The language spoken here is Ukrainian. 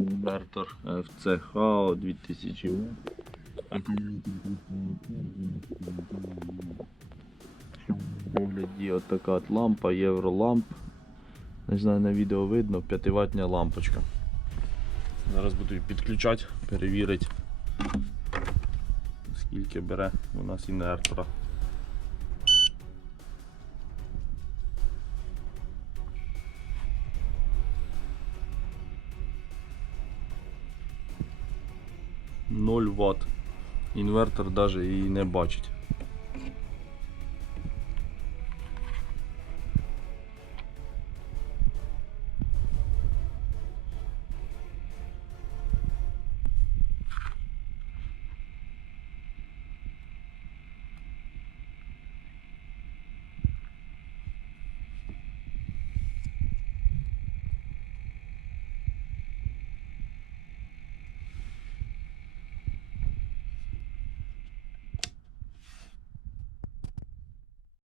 Інвертор FCH 2000 Вт. В огляді отака от лампа, євроламп. Не знаю, на відео видно, 5 ватня лампочка. Зараз буду її підключати, перевірити, скільки бере у нас інвертора. Ноль Вт. Інвертор навіть її не бачить.